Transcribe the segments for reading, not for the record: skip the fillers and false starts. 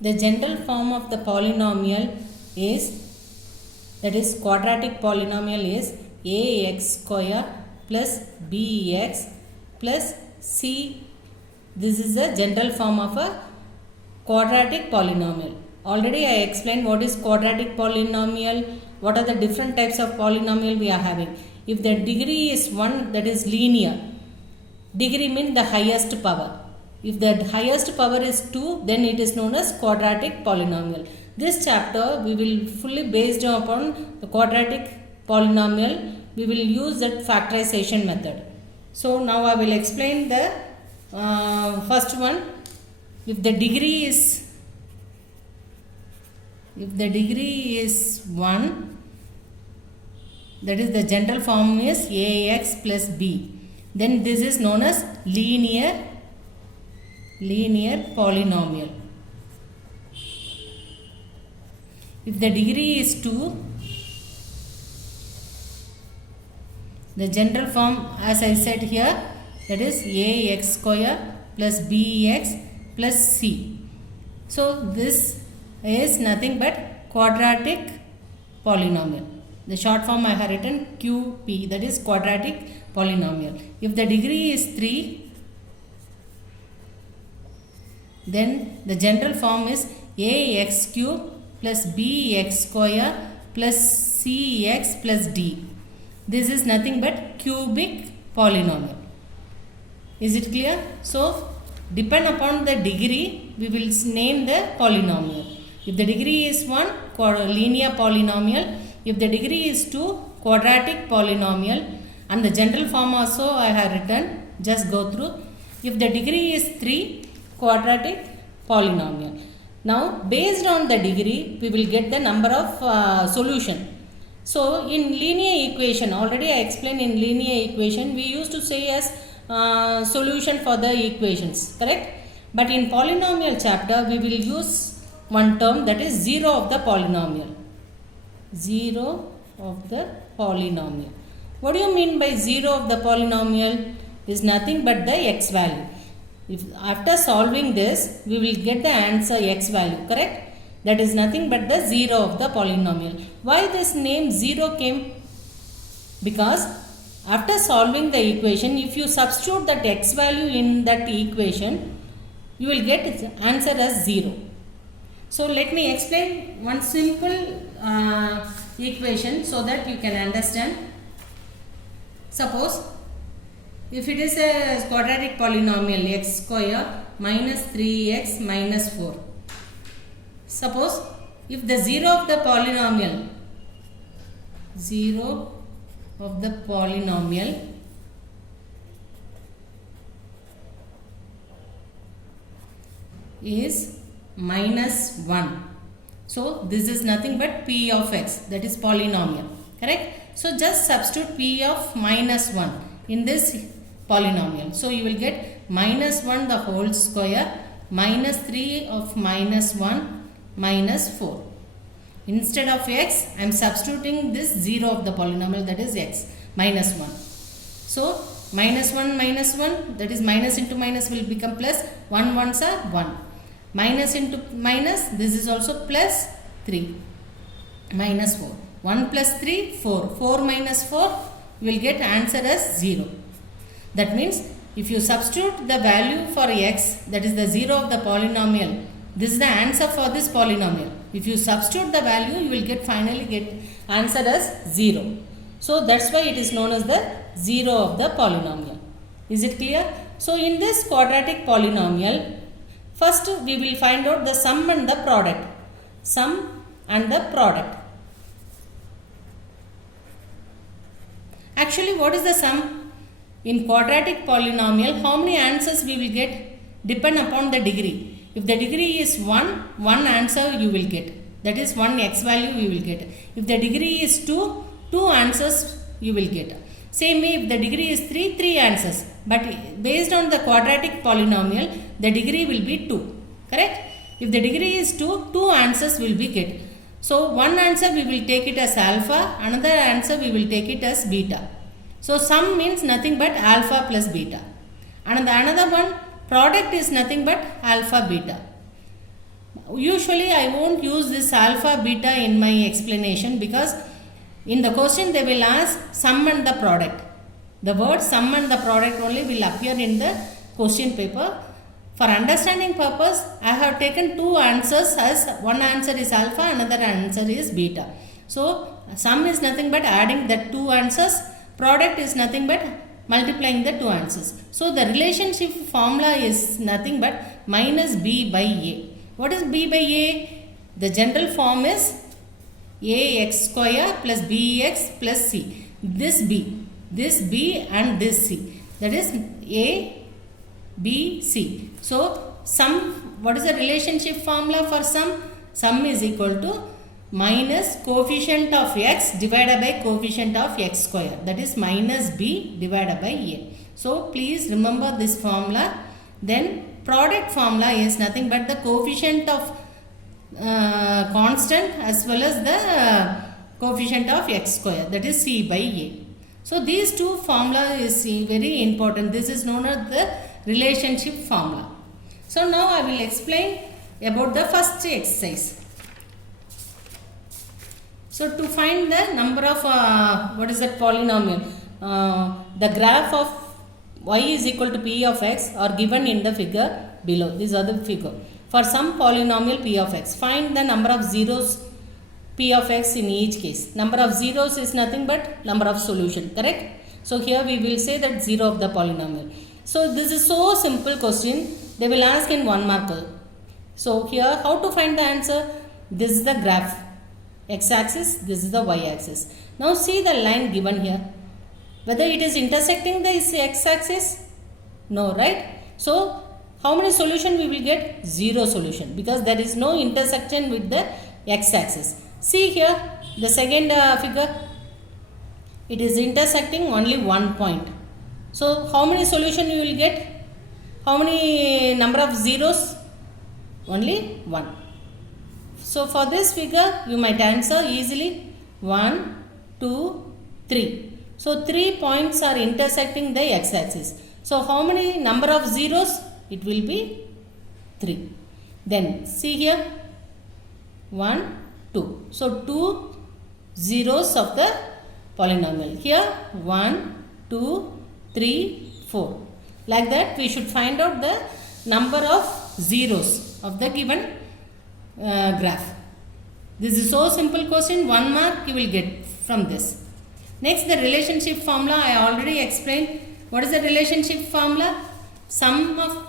The general form of the polynomial is, that is quadratic polynomial, is ax square plus bx plus c. This is the general form of a quadratic polynomial. Already I explained what is quadratic polynomial, what are the different types of polynomial we are having. If the degree is 1, that is linear. Degree means the highest power. If the highest power is 2, then it is known as quadratic polynomial. This chapter we will fully based upon the quadratic polynomial. We will use that factorization method. So now I will explain the first one. If the degree is 1, that is the general form is ax plus b. Then this is known as linear polynomial. If the degree is 2, the general form, as I said here, that is ax square plus bx plus c. So this is nothing but quadratic polynomial. The short form I have written QP, that is quadratic polynomial. If the degree is 3, then the general form is ax cube plus bx square plus cx plus d. This is nothing but cubic polynomial. Is it clear? So depend upon the degree, we will name the polynomial. If the degree is 1, linear polynomial. If the degree is 2, quadratic polynomial. And the general form also I have written, just go through. If the degree is 3, quadratic polynomial. Now based on the degree, we will get the number of solution. So in linear equation, already I explained in linear equation, we used to say as solution for the equations, correct? But in polynomial chapter, we will use one term, that is 0 of the polynomial. 0 of the polynomial. What do you mean by 0 of the polynomial? Is nothing but the x value. If after solving this, we will get the answer x value, correct? That is nothing but the 0 of the polynomial. Why this name 0 came? Because after solving the equation, if you substitute that x value in that equation, you will get its answer as 0. So let me explain one simple equation so that you can understand. Suppose if it is a quadratic polynomial x square minus 3x minus 4. Suppose if the 0 of the polynomial is minus 1. So this is nothing but p of x, that is polynomial, correct? So just substitute p of minus 1 in this polynomial. So you will get minus 1 the whole square minus 3 of minus 1 minus 4. Instead of x, I am substituting this 0 of the polynomial, that is x, minus 1. So minus 1, that is minus into minus will become plus, 1 ones are 1. Minus into minus, this is also plus 3, minus 4. 1 plus 3, 4. 4 minus 4, you will get answer as 0. That means if you substitute the value for x, that is the 0 of the polynomial, this is the answer for this polynomial. If you substitute the value, you will finally get answer as 0. So that's why it is known as the 0 of the polynomial. Is it clear? So in this quadratic polynomial, first we will find out the sum and the product. Sum and the product. Actually, what is the sum? In quadratic polynomial, how many answers we will get? Depend upon the degree. If the degree is 1, one answer you will get. That is 1 x value you will get. If the degree is 2, 2 answers you will get. Same way, if the degree is 3, 3 answers. But based on the quadratic polynomial, the degree will be 2. Correct? If the degree is 2, 2 answers will be get. So one answer we will take it as alpha, another answer we will take it as beta. So sum means nothing but alpha plus beta. And the another one, product is nothing but alpha beta. Usually I won't use this alpha beta in my explanation, because in the question they will ask sum and the product. The word sum and the product only will appear in the question paper. For understanding purpose, I have taken two answers, as one answer is alpha, another answer is beta. So sum is nothing but adding the two answers, product is nothing but multiplying the two answers. So the relationship formula is nothing but minus b by a. What is b by a? The general form is ax square plus bx plus c. This b and this c, that is a, b, c. So sum, what is the relationship formula for sum? Sum is equal to minus coefficient of x divided by coefficient of x square, that is minus b divided by a. So please remember this formula. Then product formula is nothing but the coefficient of constant as well as the coefficient of x square, that is c by a. So these two formula is very important. This is known as the relationship formula. So now I will explain about the first exercise. So to find the number of what is that polynomial, the graph of y is equal to p of x are given in the figure below. These are the figure. For some polynomial p of x, find the number of zeros p of x in each case. Number of zeros is nothing but number of solution, correct? So here we will say that 0 of the polynomial. So this is so simple question, they will ask in 1 mark. So here how to find the answer? This is the graph, x axis, this is the y axis. Now see the line given here, whether it is intersecting the x axis? No, right? So how many solution we will get? 0 solution, because there is no intersection with the x axis. See here the second figure, it is intersecting only one point. So how many solution you will get? How many number of zeros? Only 1. So for this figure you might answer easily 1, 2, 3. So 3 points are intersecting the x axis. So how many number of zeros? It will be 3. Then see here 1, 2. So 2 zeros of the polynomial. Here 1, 2, 3, 4. Like that we should find out the number of zeros of the given graph. This is so simple question, 1 mark you will get from this. Next, the relationship formula I already explained. What is the relationship formula? Sum of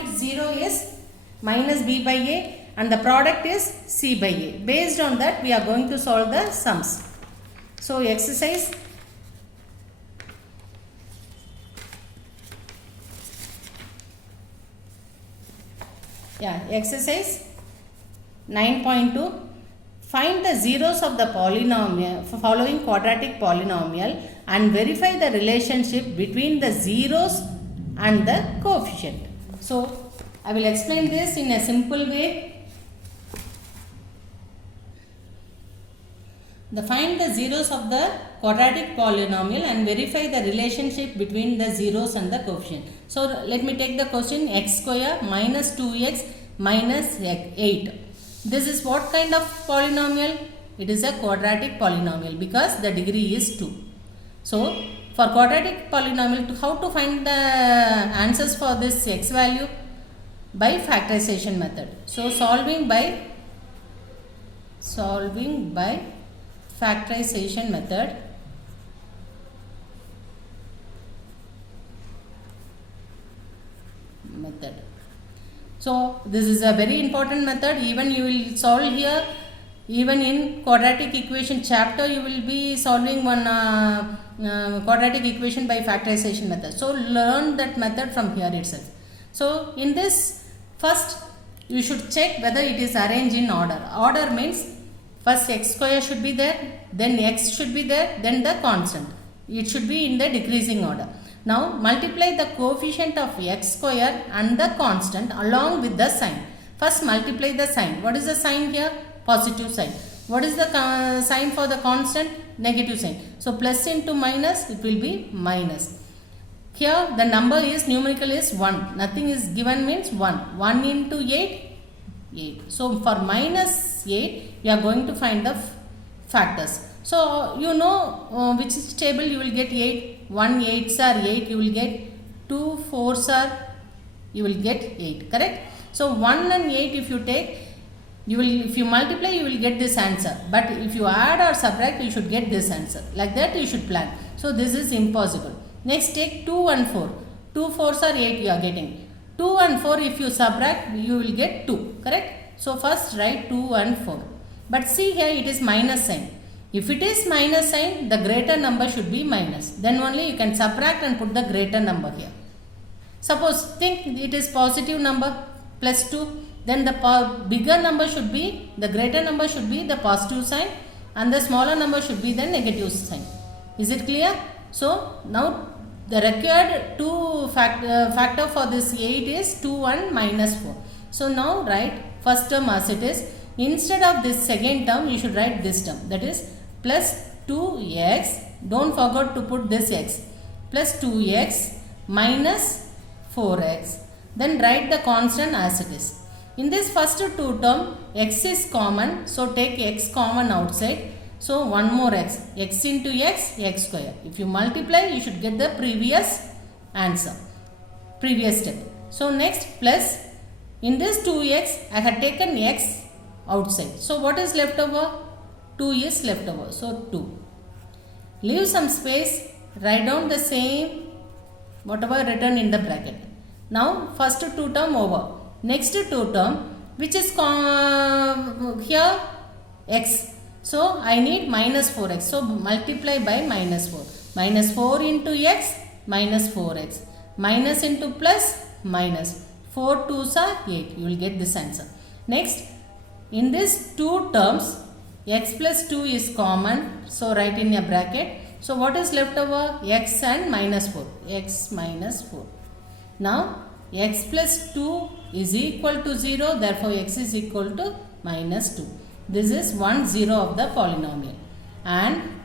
its 0 is minus b by a and the product is c by a. Based on that we are going to solve the sums. So exercise exercise 9.2. Find the zeros of the polynomial following quadratic polynomial and verify the relationship between the zeros and the coefficient. So I will explain this in a simple way. Find the zeros of the quadratic polynomial and verify the relationship between the zeros and the coefficient. So let me take the question, x square minus 2x minus 8. This is what kind of polynomial? It is a quadratic polynomial because the degree is 2. So for quadratic polynomial, how to find the answers for this x value? By factorization method. So solving by factorization method. So this is a very important method. Even you will solve here, even in quadratic equation chapter you will be solving one quadratic equation by factorization method. So learn that method from here itself. So in this, first you should check whether it is arranged in order. Order means first x square should be there, then x should be there, then the constant. It should be in the decreasing order. Now multiply the coefficient of x square and the constant along with the sign. First multiply the sign. What is the sign here? Positive sign. What is the sign for the constant? Negative sign. So plus into minus, it will be minus. Here the number is numerical is 1. Nothing is given means 1. 1 into 8, 8. So for minus 8 you are going to find the factors. So you know which table you will get 8. 1 8s are 8, you will get 2 4s are, you will get 8, correct? So 1 and 8 if you take, you will, if you multiply you will get this answer, but if you add or subtract you should get this answer. Like that you should plan. So this is impossible. Next take 2 and 4. 2 4s are 8 you are getting. 2 and 4 if you subtract you will get 2, correct? So first write 2 and 4. But see here it is minus sign. If it is minus sign, the greater number should be minus. Then only you can subtract and put the greater number here. Suppose think it is positive number plus 2. Then the bigger number should be, the greater number should be the positive sign and the smaller number should be the negative sign. Is it clear? So now the required factor for this 8 is 2 and minus 4. So now write first term as it is. Instead of this second term you should write this term, that is plus 2x, don't forget to put this x, plus 2x minus 4x. Then write the constant as it is. In this first two term x is common, so take x common outside. So one more x, x into x, x square. If you multiply you should get the previous answer, previous step. So next plus, in this 2x I had taken x outside. So what is left over? 2 is left over. So 2. Leave some space, write down the same whatever written in the bracket. Now first two term over. Next two term which is here x. So I need minus 4x. So multiply by minus 4. Minus 4 into x minus 4x. Minus into plus minus. 4 2s are 8. You will get this answer. Next, in this two terms x plus 2 is common. So write in a bracket. So what is left over? X and minus 4. X minus 4. Now x plus 2 is equal to 0. Therefore x is equal to minus 2. This is 1 0 of the polynomial. And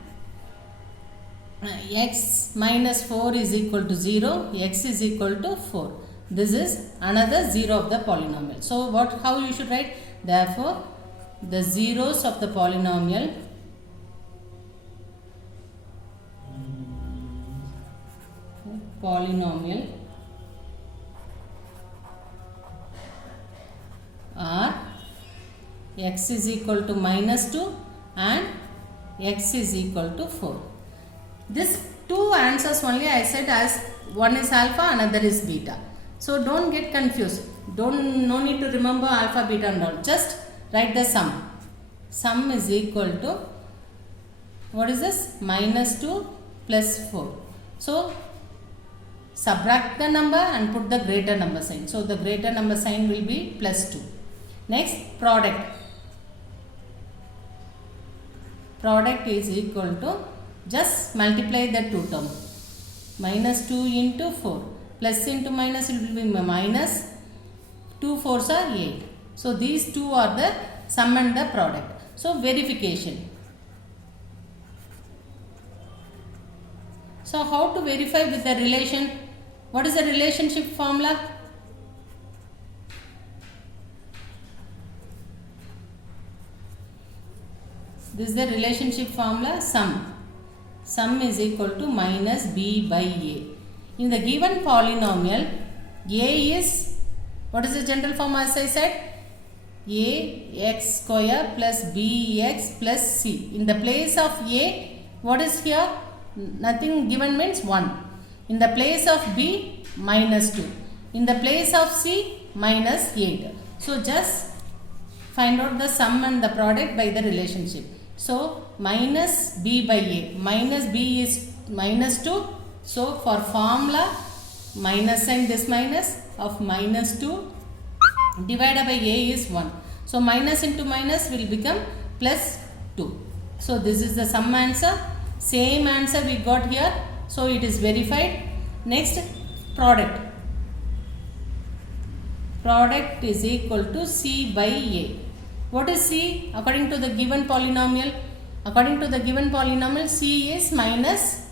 x minus 4 is equal to 0. X is equal to 4. This is another 0 of the polynomial. So how you should write? Therefore the zeros of the polynomial are x is equal to minus 2 and x is equal to 4. This two answers only I said, as one is alpha, another is beta. So don't get confused. No need to remember alpha, beta and all. Just write the sum. Sum is equal to, what is this? Minus 2 plus 4. So subtract the number and put the greater number sign. So the greater number sign will be plus 2. Next, product. Product is equal to, just multiply the two term. Minus 2 into 4. Plus into minus will be minus. 2 4s are 8. So these two are the sum and the product. So verification. So how to verify with the relation? What is the relationship formula? This is the relationship formula, sum. Sum is equal to minus b by a. In the given polynomial, a is, what is the general form as I said? A x square plus bx plus c. In the place of a, what is here? Nothing given means 1. In the place of b, minus 2. In the place of c, minus 8. So just find out the sum and the product by the relationship. So minus b by a. Minus b is minus 2. So for formula, minus sign this minus of minus 2 divided by a is 1. So minus into minus will become plus 2. So this is the sum answer. Same answer we got here. So it is verified. Next, product. Product is equal to c by a. What is c according to the given polynomial? According to the given polynomial, c is minus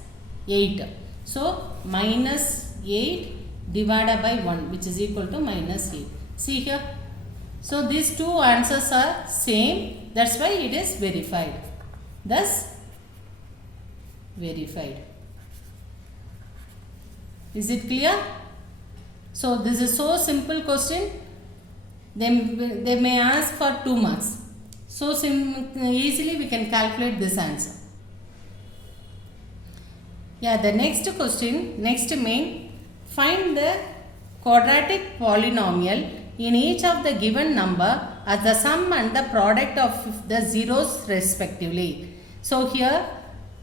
8. So minus 8 divided by 1, which is equal to minus 8. See here. So these two answers are same, that's why it is verified. Thus verified. Is it clear? So this is so simple question. They may ask for 2 marks. So easily we can calculate this answer. Yeah, the next question, next main, find the quadratic polynomial in each of the given number as the sum and the product of the zeros respectively. So here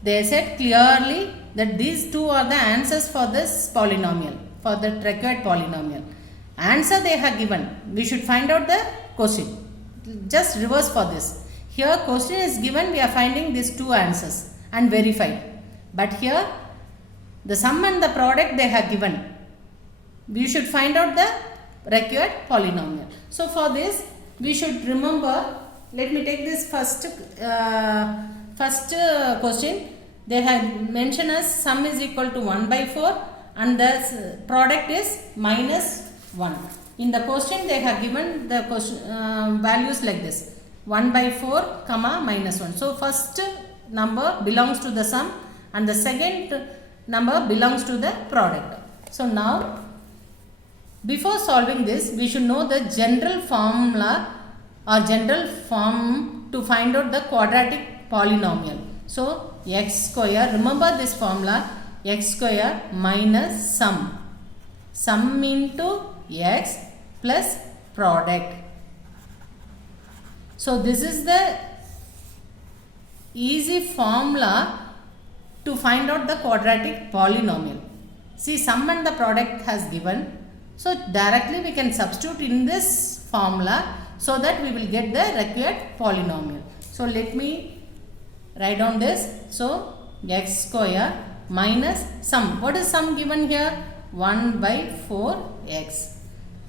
they said clearly that these two are the answers for this polynomial, for the required polynomial. Answer they have given. We should find out the question. Just reverse for this. Here question is given, we are finding these two answers and verified. But here the sum and the product they have given. We should find out the required polynomial. So for this we should remember, let me take this first question. They have mentioned as sum is equal to 1 by 4 and the product is minus 1. In the question they have given the question, values like this, 1 by 4 comma minus 1. So first number belongs to the sum and the second number belongs to the product. So now before solving this we should know the general formula or general form to find out the quadratic polynomial. So x square, remember this formula, x square minus sum into x plus product. So this is the easy formula to find out the quadratic polynomial. See, sum and the product has given. So directly we can substitute in this formula so that we will get the required polynomial. So let me write down this. So x square minus sum. What is sum given here? 1 by 4x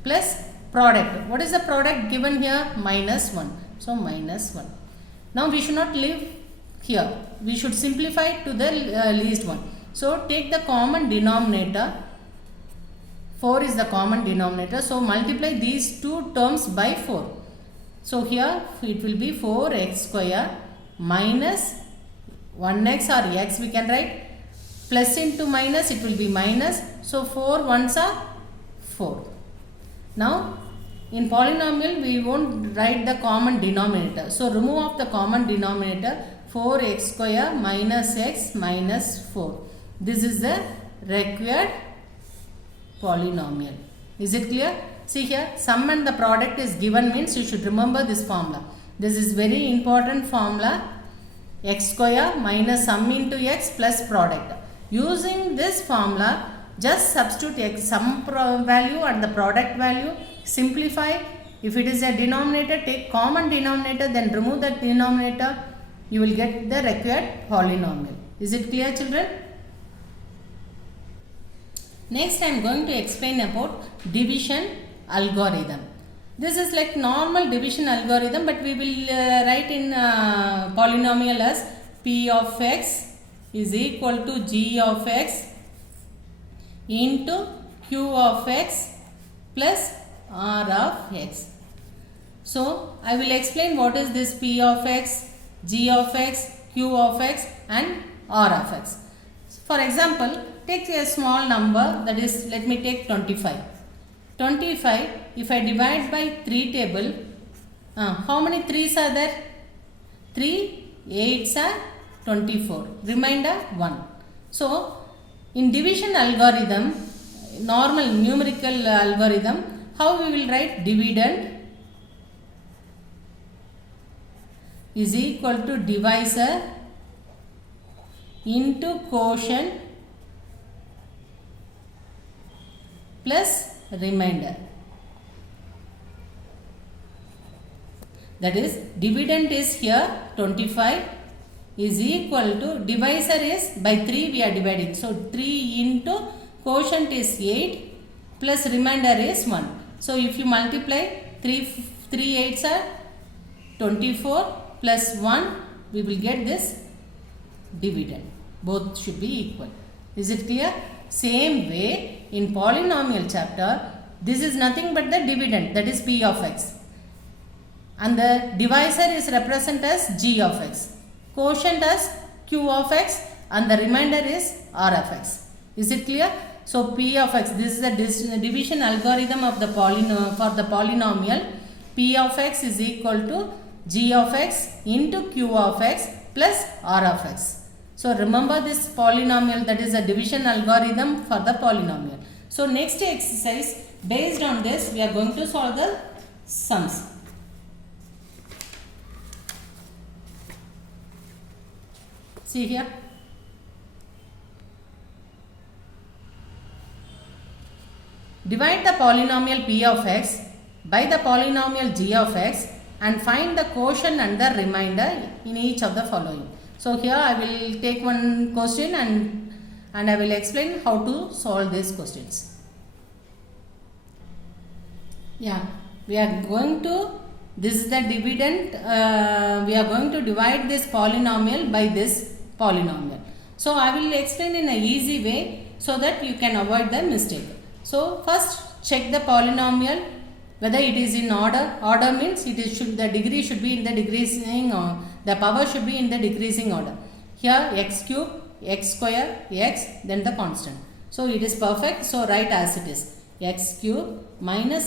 plus product. What is the product given here? Minus 1. So minus 1. Now we should not leave here. We should simplify to the least one. So take the common denominator. 4 is the common denominator. So multiply these two terms by 4. So here it will be 4x square minus 1x or x we can write. Plus into minus it will be minus. So 4 ones are 4. Now in polynomial we won't write the common denominator. So remove of the common denominator, 4x square minus x minus 4. This is the required polynomial. Is it clear? See here, sum and the product is given means you should remember this formula. This is very important formula. X square minus sum into x plus product. Using this formula, just substitute x sum value and the product value. Simplify. If it is a denominator, take common denominator, then remove that denominator. You will get the required polynomial. Is it clear, children? Next I am going to explain about division algorithm. This is like normal division algorithm, but we will write in polynomial as p of x is equal to g of x into q of x plus r of x. So I will explain what is this p of x, g of x, q of x and r of x. For example, take a small number, that is, let me take 25. 25, if I divide by 3 table, how many 3's are there? 3 8's are 24. Remainder 1. So, in division algorithm, normal numerical algorithm, how we will write dividend is equal to divisor into quotient plus remainder. That is, dividend is here 25 is equal to, divisor is by 3 we are dividing. So 3 into quotient is 8 plus remainder is 1. So if you multiply 3 8's are 24 plus 1, we will get this dividend. Both should be equal. Is it clear? Same way in polynomial chapter, this is nothing but the dividend, that is p of x. and the divisor is represented as g of x, quotient as q of x, and the remainder is r of x. Is it clear? So p of x, this is the division algorithm of the for the polynomial. P of x is equal to g of x into q of x plus r of x. So remember this polynomial, that is a division algorithm for the polynomial. So next exercise, based on this we are going to solve the sums. See here. Divide the polynomial p of x by the polynomial g of x and find the quotient and the remainder in each of the following. So here I will take one question and I will explain how to solve these questions. Yeah, we are going to, this is the dividend, we are going to divide this polynomial by this polynomial. So I will explain in an easy way so that you can avoid the mistake. So first check the polynomial whether it is in order. Order means it is the degree should be in the decreasing, or the power should be in the decreasing order. Here x cube, x square, x, then the constant. So it is perfect. So write as it is, x cube minus